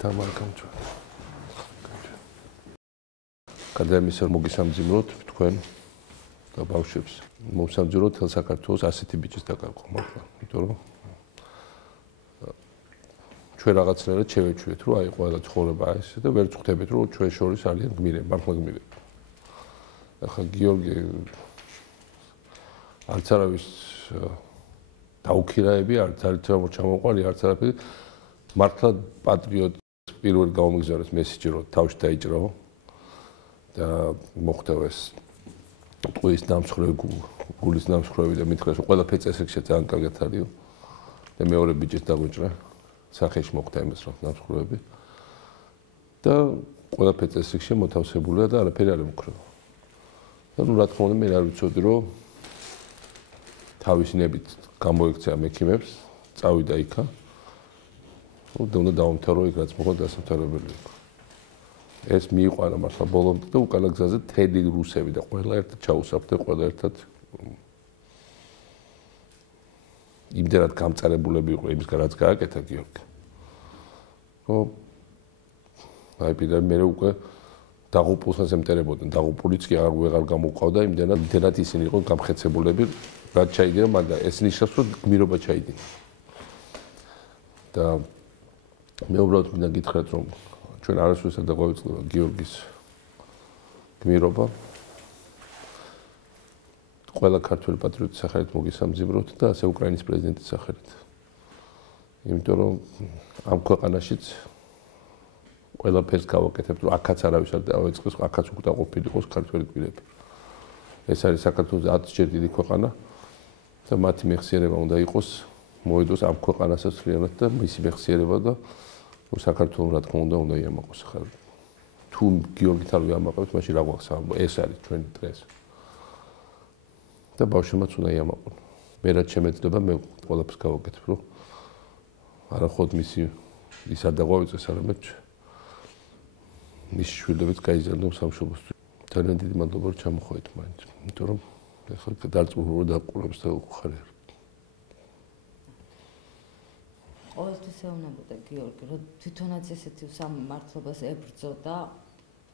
თამარგამჭო. კადემის მოგისამძიმროთ თქვენ და ბავშვებს. მომსამძიმროთ თელ საქართველოს ასეთი ბიჭის დაკარგვა, მაგრამ იმიტომ რომ ჩვენ რაღაცნაირად შევეჩვიეთ, რომ აი ყველა ცხოვრება ესე და ვერ წხვდებით, რომ ჩვენ შორის არიან გმირები, მართლა გმირები. ახლა გიორგი არც არავის დაუქირაები, არც ჩამოყვანი, არც არაფერი. მართლა პატრიოტ პირველ გამომიგზავნეს მესიჯი, რომ თავში დაიჭრაო და მოხდა ეს ტყუის დამსხვრევი, გულის დამსხვრევი და მითხრეს, რომ ყველაფერი წესრიგში ძალიან კარგად არისო და მეორე ბიჭის დაგვიჭრა. სახეში მოხდა იმას, რომ დამსხვრევები და ყველაფერი წესრიგში მოთავსებულია და არაფერი არ ემუქრება. და რა თქმა უნდა, მე არ ვიცოდი, რომ თავისი ნებით გამოიქცია მექიმებს, წავიდა იქა. და უნდა დავამთავრო იქ, რაც მოხდა დასამთავრებელი იყო. ეს მიიყვანა მართლა ბოლომდე და უკანა გზაზე თელი რუსები და ყველა ერთად ჩაუსაფრდა, ყველა ერთად იმდენად გამწარებულები იყო იმის რაც გააკეთა გიორგი. რომ აი პირდაპირ მე უკვე დაღუპულსაც ემტერებოდნენ, დაღუპულიც კი აღარ გამოუყავდა იმდენად ისინი იყო გამხეცებულები, რაც ჩაიდინა, მაგრამ ეს ნიშნავს, რომ გმირობა ჩაიდინა. და მე უბრალოდ მინდა გითხრათ, რომ ჩვენ არასდროს არ დაგვაიწყდება გიორგის გმირობა. ყველა ქართველი პატრიოტის სახელით მოგისამძიმროთ და ასე უკრაინის პრეზიდენტის სახელით. იმიტომ რომ ამ ქვეყანაშიც ყველაფერს გავაკეთებთ, რომ აქაც არავის არ დავეწყოს, აქაც უკდაყოფილი იყოს ქართველი გმირები. ეს არის საქართველოს 10-ჯერ დიდი ქვეყანა და მათი მეხსიერება უნდა იყოს, მოედოს ამ ქვეყანასაც მთლიანად და მისი მეხსიერება და საქართველოს რა თქმა უნდა იამაყოს ხარ. თუ გიორგით არ ვიამაყებთ, მაშინ რა გვაქვს ამბო, ეს არის ჩვენი დღეს. და ბავშვებმაც უნდა იამაყონ. მე რაც შემეძლება, მე ყველაფერს გავაკეთებ, რომ არა ხოდ მისი ის არ დაგვავიწყეს, არამედ მისი შვილებიც გაიზარდონ სამშობლოში. ძალიან დიდი მადლობა, რომ ჩამოხვედით მაინც. იმიტომ რომ ახლა დარწმუნებული დაყურებს და უხარ. ყოველთვის ეუბნებოდა გიორგი, რომ თვითონაც ესეთი სამმართველობას ებრძოდა,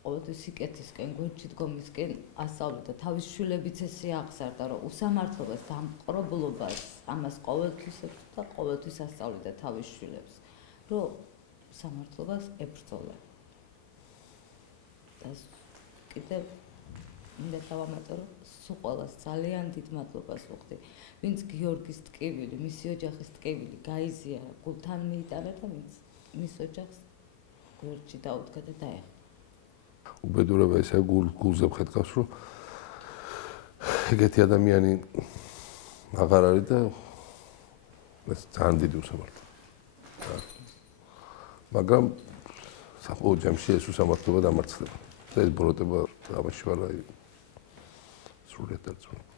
ყოველთვის სიკეთისკენ, გვერდში დგომისკენ ასწავლიდა. თავის შვილებიც ესე აღზარდა, რომ უსამართლობას, დამყრობლობას ამას ყოველთვის ებრძოდა, ყოველთვის ასწავლიდა თავის შვილებს, რომ სამართლობას ებრძოლა. და კიდევ მინდა დავამატო, რომ სულ ყველას ძალიან დიდ მადლობას ვუხდი. ვინც გიორგის ტკივილი, მისი ოჯახის ტკივილი გაიზიარა, გულთან მიიტანა და მის ოჯახს გვერდში დაუდგა და დაეხო. უბედურება ესე გულზე ვხედავს, რომ ეგეთი ადამიანი აღარ არის და ეს ძალიან დიდი უსამართლობა. მაგრამ საბოლოო ჯამში ეს უსამართლობა დამარცხდება. და ეს ბოროტება ამაში ვარ სრულიად დარწმუნებული.